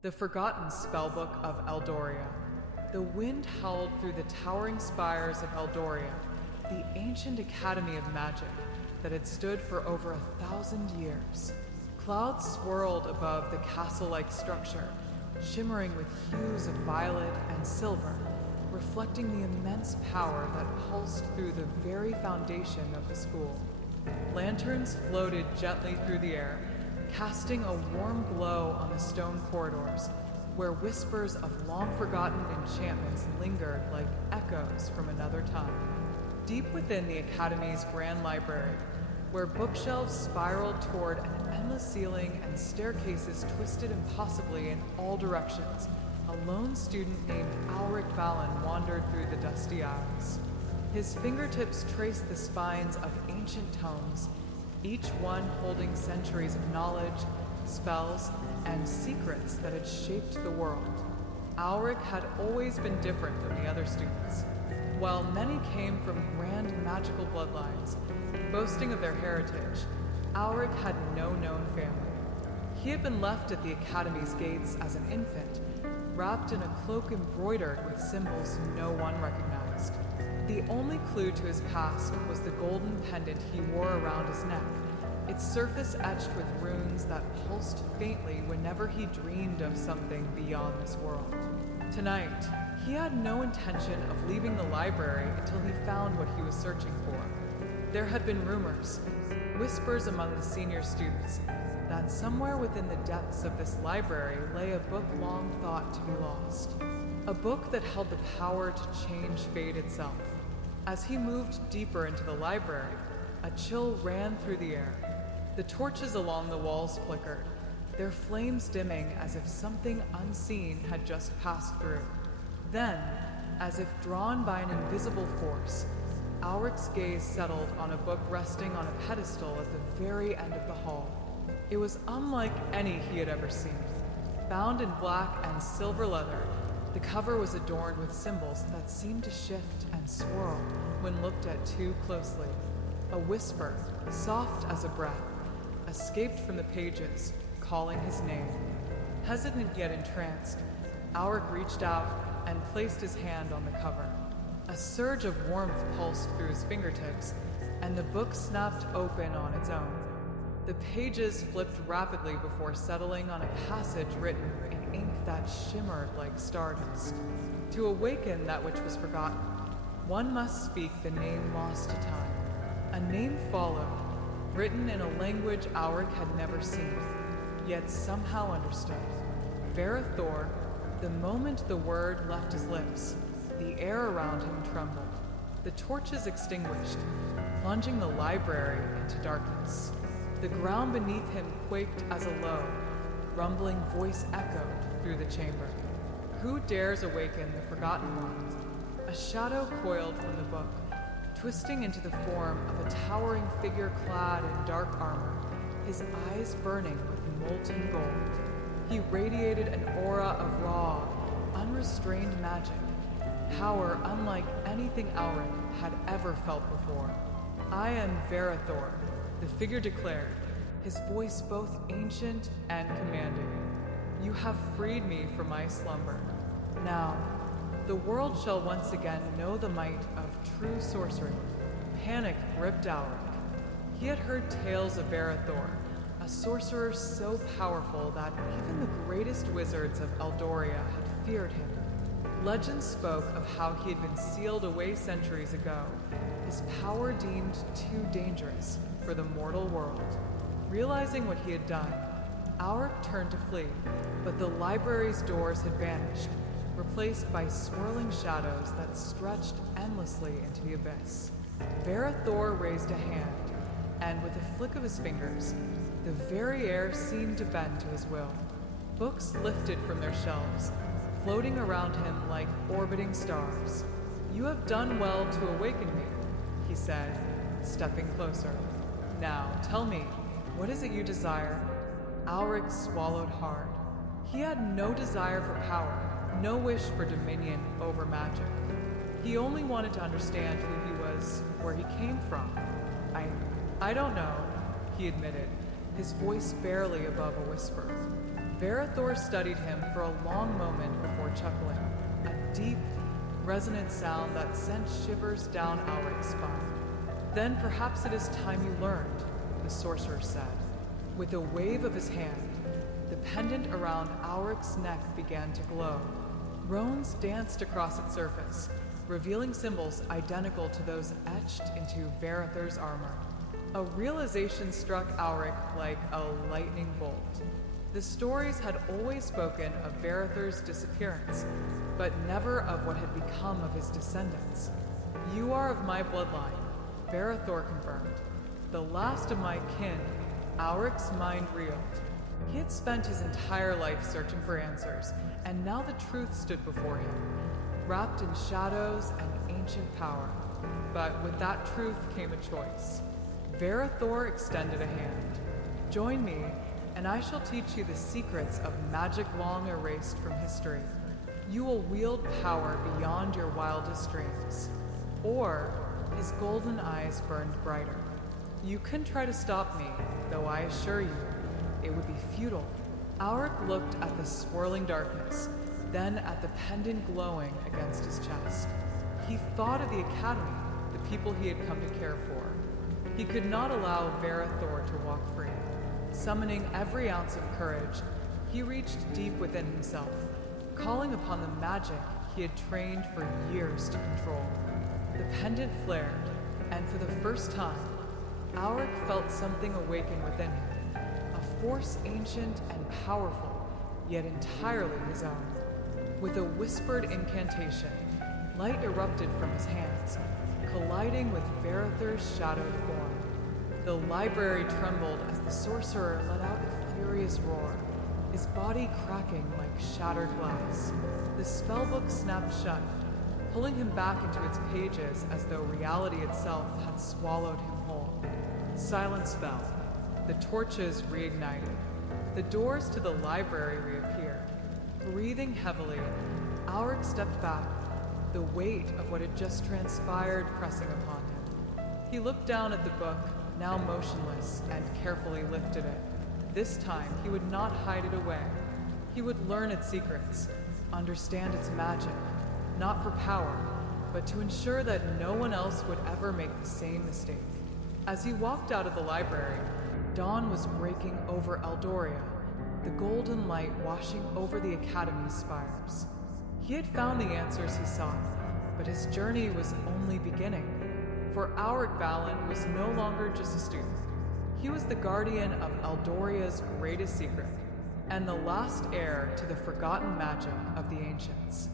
The Forgotten Spellbook of Eldoria. The wind howled through the towering spires of Eldoria, the ancient academy of magic that had stood for over 1,000 years. Clouds swirled above the castle-like structure, shimmering with hues of violet and silver, reflecting the immense power that pulsed through the very foundation of the school. Lanterns floated gently through the air, casting a warm glow on the stone corridors, where whispers of long-forgotten enchantments lingered like echoes from another time. Deep within the Academy's grand library, where bookshelves spiraled toward an endless ceiling and staircases twisted impossibly in all directions, a lone student named Alric Valen wandered through the dusty aisles. His fingertips traced the spines of ancient tomes, each one holding centuries of knowledge, spells, and secrets that had shaped the world. Alric had always been different from the other students. While many came from grand magical bloodlines, boasting of their heritage, Alric had no known family. He had been left at the Academy's gates as an infant, wrapped in a cloak embroidered with symbols no one recognized. The only clue to his past was the golden pendant he wore around his neck, its surface etched with runes that pulsed faintly whenever he dreamed of something beyond this world. Tonight, he had no intention of leaving the library until he found what he was searching for. There had been rumors, whispers among the senior students, that somewhere within the depths of this library lay a book long thought to be lost. A book that held the power to change fate itself. As he moved deeper into the library, a chill ran through the air. The torches along the walls flickered, their flames dimming as if something unseen had just passed through. Then, as if drawn by an invisible force, Alric's gaze settled on a book resting on a pedestal at the very end of the hall. It was unlike any he had ever seen. Bound in black and silver leather, the cover was adorned with symbols that seemed to shift and swirl when looked at too closely. A whisper, soft as a breath, escaped from the pages, calling his name. Hesitant yet entranced, Alric reached out and placed his hand on the cover. A surge of warmth pulsed through his fingertips, and the book snapped open on its own. The pages flipped rapidly before settling on a passage written in ink that shimmered like stardust. To awaken that which was forgotten, one must speak the name lost to time. A name followed, written in a language Alric had never seen, yet somehow understood. Varathor. The moment the word left his lips, the air around him trembled. The torches extinguished, plunging the library into darkness. The ground beneath him quaked as a low, rumbling voice echoed through the chamber. Who dares awaken the Forgotten One? A shadow coiled from the book, twisting into the form of a towering figure clad in dark armor, his eyes burning with molten gold. He radiated an aura of raw, unrestrained magic, power unlike anything Alric had ever felt before. I am Varathor, the figure declared, his voice both ancient and commanding. You have freed me from my slumber. Now, the world shall once again know the might of true sorcery. Panic gripped Alric. He had heard tales of Varathor, a sorcerer so powerful that even the greatest wizards of Eldoria had feared him. Legend spoke of how he had been sealed away centuries ago, his power deemed too dangerous for the mortal world. Realizing what he had done, Alric turned to flee, but the library's doors had vanished, replaced by swirling shadows that stretched endlessly into the abyss. Varathor raised a hand, and with a flick of his fingers, the very air seemed to bend to his will. Books lifted from their shelves, floating around him like orbiting stars. You have done well to awaken me, he said, stepping closer. Now, tell me, what is it you desire? Alric swallowed hard. He had no desire for power, no wish for dominion over magic. He only wanted to understand who he was, where he came from. I don't know, he admitted, his voice barely above a whisper. Varathor studied him for a long moment before chuckling, a deep, resonant sound that sent shivers down Auric's spine. "Then perhaps it is time you learned," the sorcerer said. With a wave of his hand, the pendant around Auric's neck began to glow. Runes danced across its surface, revealing symbols identical to those etched into Varathor's armor. A realization struck Auric like a lightning bolt. The stories had always spoken of Varathor's disappearance, but never of what had become of his descendants. "You are of my bloodline," Varathor confirmed. "The last of my kin." Auric's mind reeled. He had spent his entire life searching for answers, and now the truth stood before him, wrapped in shadows and ancient power. But with that truth came a choice. Varathor extended a hand. "Join me, and I shall teach you the secrets of magic long erased from history. You will wield power beyond your wildest dreams." Or, his golden eyes burned brighter. "You can try to stop me, though I assure you, it would be futile." Auric looked at the swirling darkness, then at the pendant glowing against his chest. He thought of the Academy, the people he had come to care for. He could not allow Varathor to walk free. Summoning every ounce of courage, he reached deep within himself, calling upon the magic he had trained for years to control. The pendant flared, and for the first time, Auric felt something awaken within him, a force ancient and powerful, yet entirely his own. With a whispered incantation, light erupted from his hands, colliding with Varathor's shadowed form. The library trembled as the sorcerer let out a furious roar, his body cracking like shattered glass. The spellbook snapped shut, pulling him back into its pages as though reality itself had swallowed him whole. Silence fell. The torches reignited. The doors to the library reappeared. Breathing heavily, Auric stepped back, the weight of what had just transpired pressing upon him. He looked down at the book, now motionless, and carefully lifted it. This time, he would not hide it away. He would learn its secrets, understand its magic, not for power, but to ensure that no one else would ever make the same mistake. As he walked out of the library, dawn was breaking over Eldoria, the golden light washing over the Academy's spires. He had found the answers he sought, but his journey was only beginning. For Auric Valen was no longer just a student. He was the guardian of Eldoria's greatest secret, and the last heir to the forgotten magic of the ancients.